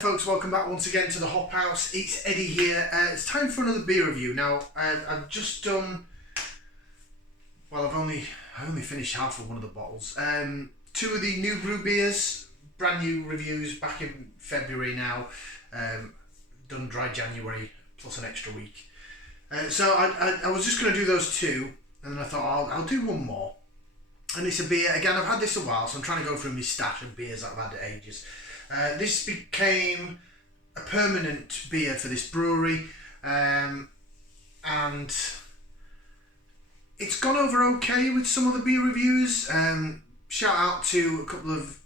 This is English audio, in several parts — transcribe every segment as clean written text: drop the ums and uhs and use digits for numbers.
Folks, welcome back once again to the Hop House. It's Eddie here. It's time for another beer review. Now, I've just done. Well, I only finished half of one of the bottles. Two of the new brew beers, brand new reviews back in February now. Done dry January plus an extra week. So I was just going to do those two, and then I thought I'll do one more. And it's a beer. Again, I've had this a while, so I'm trying to go through my stash of beers that I've had at ages. This became a permanent beer for this brewery, and it's gone over okay with some of the beer reviews. Shout out to a couple of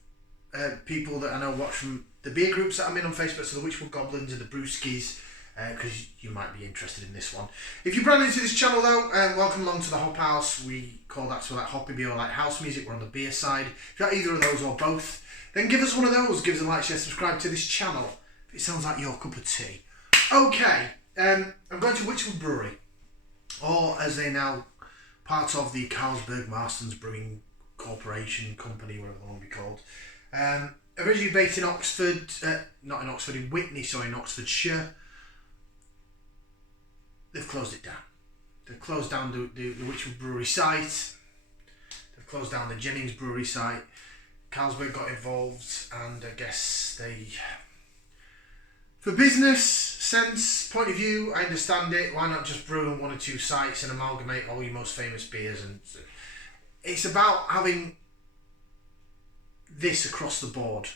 people that I know watch from the beer groups that I'm in on Facebook, so the Wychwood Goblins and the Brewskis, because you might be interested in this one. If you're brand new to this channel though, welcome along to the Hop House. We call that sort of like hoppy beer or like house music. We're on the beer side. If you're either of those or both, then give us one of those. Give us a like, share, subscribe to this channel if it sounds like your cup of tea. Okay, I'm going to Wychwood Brewery, or as they now part of the Carlsberg Marston's Brewing Corporation Company, whatever they want to be called. Originally based in Oxford, not in Oxford, in Witney, sorry, in Oxfordshire. They've closed it down. They've closed down the Wychwood Brewery site. They've closed down the Jennings Brewery site. Carlsberg got involved, and I guess they, for business sense point of view, I understand it. Why not just brew on one or two sites and amalgamate all your most famous beers? And it's about having this across the board.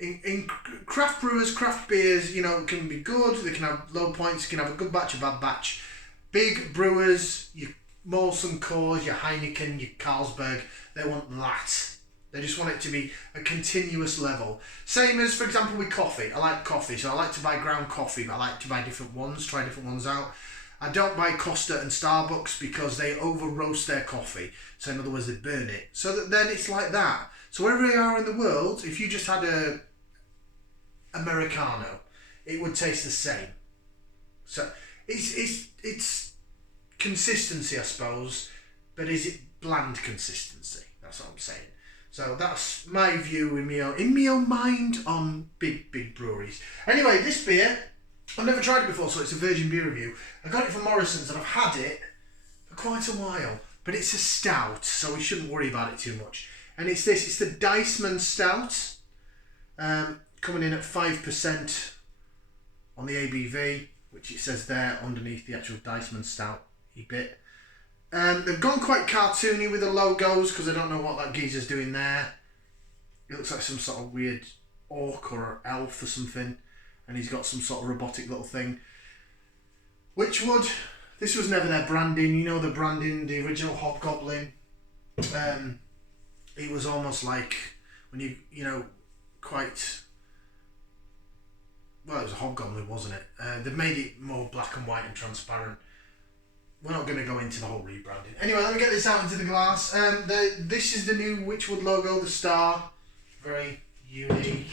In craft brewers, craft beers, you know, can be good. They can have low points. You can have a good batch, a bad batch. Big brewers, your Molson Coors, your Heineken, your Carlsberg, they want that. They just want it to be a continuous level. Same as, for example, with coffee. I like coffee, so I like to buy ground coffee, but I like to buy different ones, try different ones out. I don't buy Costa and Starbucks because they over roast their coffee. So in other words, they burn it. So that then it's like that. So wherever you are in the world, if you just had a Americano, it would taste the same. So it's consistency, I suppose, but is it bland consistency? That's what I'm saying. So that's my view in my own mind on big breweries. Anyway, this beer, I've never tried it before, so it's a virgin beer review. I got it from Morrisons and I've had it for quite a while, but it's a stout, so we shouldn't worry about it too much. And it's this, it's the Diceman Stout, coming in at 5% on the ABV, which it says there underneath the actual Diceman Stout bit. They've gone quite cartoony with the logos because I don't know what that geezer's doing there. It looks like some sort of weird orc or elf or something, and he's got some sort of robotic little thing. Wychwood, this was never their branding. You know the branding, the original Hobgoblin. It was almost like when you know, quite. Well, it was a Hobgoblin, wasn't it? They made it more black and white and transparent. We're not going to go into the whole rebranding. Anyway, let me get this out into the glass. This is the new Wychwood logo, the star. Very unique.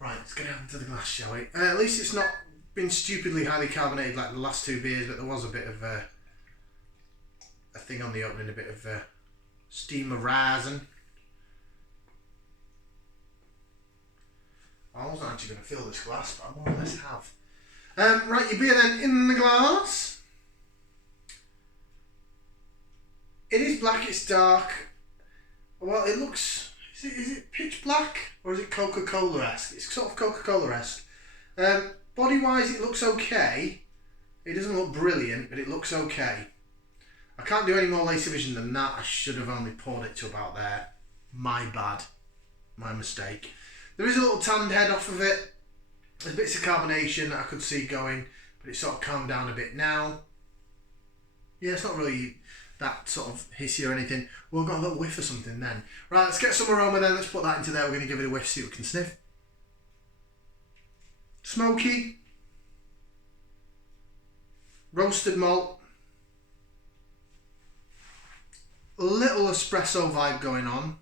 Right, let's get it out into the glass, shall we? At least it's not been stupidly highly carbonated like the last two beers, but there was a bit of a thing on the opening, a bit of steam arising. I wasn't actually going to fill this glass, but I more or less have. Right, your beer then in the glass. It is black, it's dark. Well, it looks, is it pitch black or is it Coca-Cola-esque? It's sort of Coca-Cola-esque. Body-wise, it looks okay. It doesn't look brilliant, but it looks okay. I can't do any more laser vision than that. I should have only poured it to about there. My bad. My mistake. There is a little tanned head off of it. There's bits of carbonation that I could see going, but it's sort of calmed down a bit now. Yeah, it's not really that sort of hissy or anything. Well, I've got a little whiff or something then. Right, let's get some aroma then. Let's put that into there. We're going to give it a whiff, see what we can sniff. Smoky. Roasted malt. A little espresso vibe going on.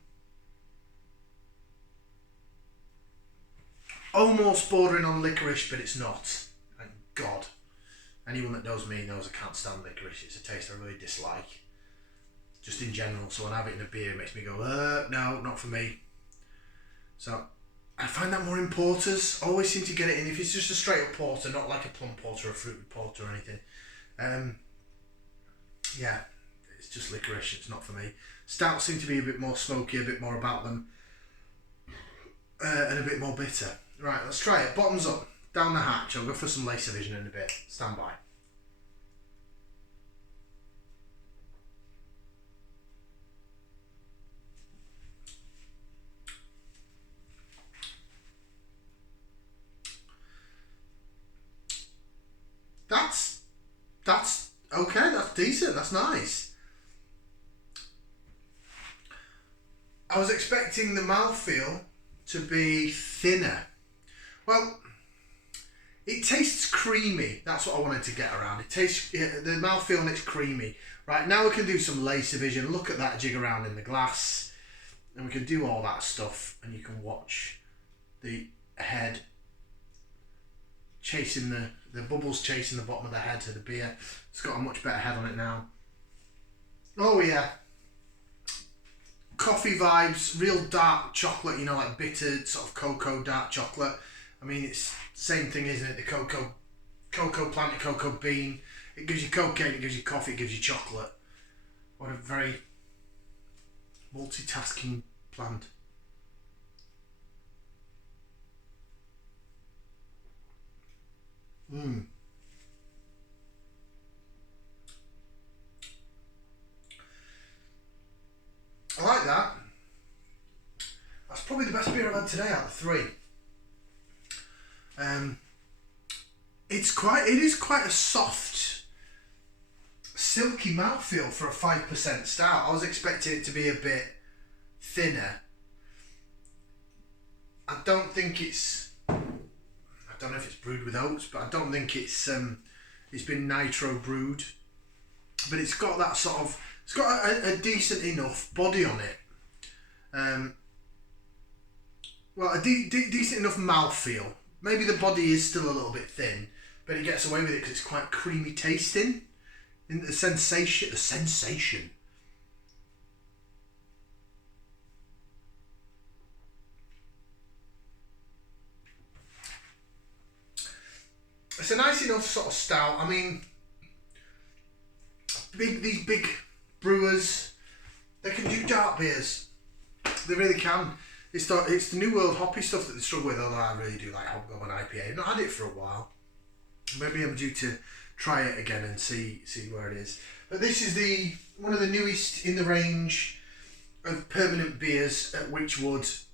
Almost bordering on licorice, but it's not. Thank God. Anyone that knows me knows I can't stand licorice. It's a taste I really dislike. Just in general. So when I have it in a beer, it makes me go, no, not for me. So I find that more in porters. Always seem to get it in. If it's just a straight up porter, not like a plum porter or a fruited porter or anything. Yeah, it's just licorice. It's not for me. Stouts seem to be a bit more smoky, a bit more about them, and a bit more bitter. Right, let's try it. Bottoms up, down the hatch. I'll go for some lace division in a bit. Stand by. That's okay. That's decent. That's nice. I was expecting the mouthfeel to be thinner. Well, it tastes creamy. That's what I wanted to get around. It tastes the mouthfeel and it's creamy. Right, now we can do some lace division. Look at that jig around in the glass, and we can do all that stuff. And you can watch the head chasing the bubbles, chasing the bottom of the head of the beer. It's got a much better head on it now. Oh yeah. Coffee vibes, real dark chocolate, you know, like bitter sort of cocoa dark chocolate. I mean, it's the same thing, isn't it? The cocoa plant, the cocoa bean. It gives you cocaine, it gives you coffee, it gives you chocolate. What a very multitasking plant. I like that. That's probably the best beer I've had today out of three. It is quite a soft, silky mouthfeel for a 5% stout. I was expecting it to be a bit thinner. I don't know if it's brewed with oats, but I don't think it's been nitro brewed. But it's got that sort of, it's got a decent enough body on it. Well, a decent enough mouthfeel. Maybe the body is still a little bit thin, but it gets away with it because it's quite creamy tasting. In the sensation. It's a nice enough sort of stout. I mean, these big brewers, they can do dark beers. They really can. It's the New World hoppy stuff that they struggle with, although I really do like Hobgoblin IPA. I've not had it for a while. Maybe I'm due to try it again and see where it is. But this is one of the newest in the range of permanent beers at Wychwood.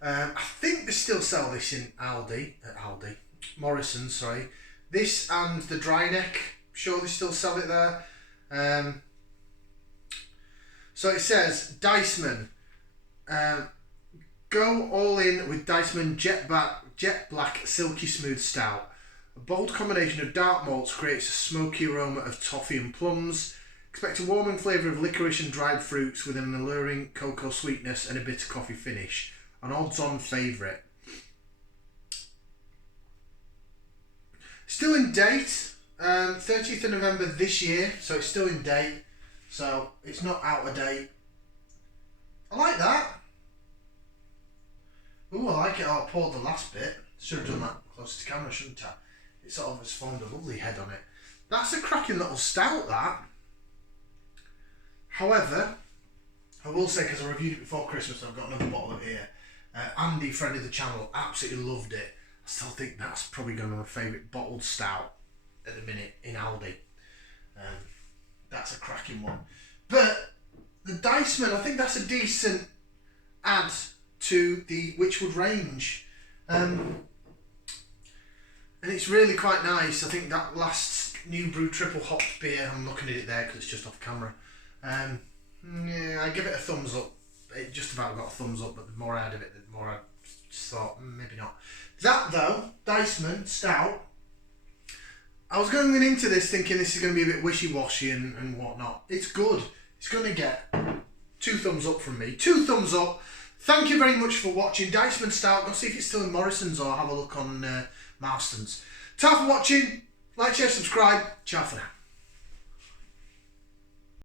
I think they still sell this in Morrisons, sorry. This and the Dry Neck, sure they still sell it there. So it says, Diceman, go all in with Diceman Jet Black Silky Smooth Stout. A bold combination of dark malts creates a smoky aroma of toffee and plums. Expect a warming flavour of licorice and dried fruits with an alluring cocoa sweetness and a bitter coffee finish. An odds-on favourite. Still in date, 30th of November this year, so it's still in date, so it's not out of date. I like that. Ooh, I like it. Oh, I poured the last bit. Should have done that closer to camera, shouldn't I? It sort of has formed a lovely head on it. That's a cracking little stout, that. However, I will say, because I reviewed it before Christmas and I've got another bottle of it here, Andy, friend of the channel, absolutely loved it. I still think that's probably going to be my favourite bottled stout at the minute in Aldi. That's a cracking one. But the Diceman, I think that's a decent add to the Wychwood range. And it's really quite nice. I think that last new brew triple hopped beer, I'm looking at it there because it's just off camera. Yeah, I give it a thumbs up. It just about got a thumbs up, but the more I had of it, the more I just thought, maybe not. That though, Diceman Stout, I was going into this thinking this is going to be a bit wishy-washy and whatnot. It's good. It's going to get 2 thumbs up from me. 2 thumbs up. Thank you very much for watching. Diceman Stout. Go see if it's still in Morrisons or have a look on Marston's. Ta for watching. Like, share, subscribe. Ciao for now.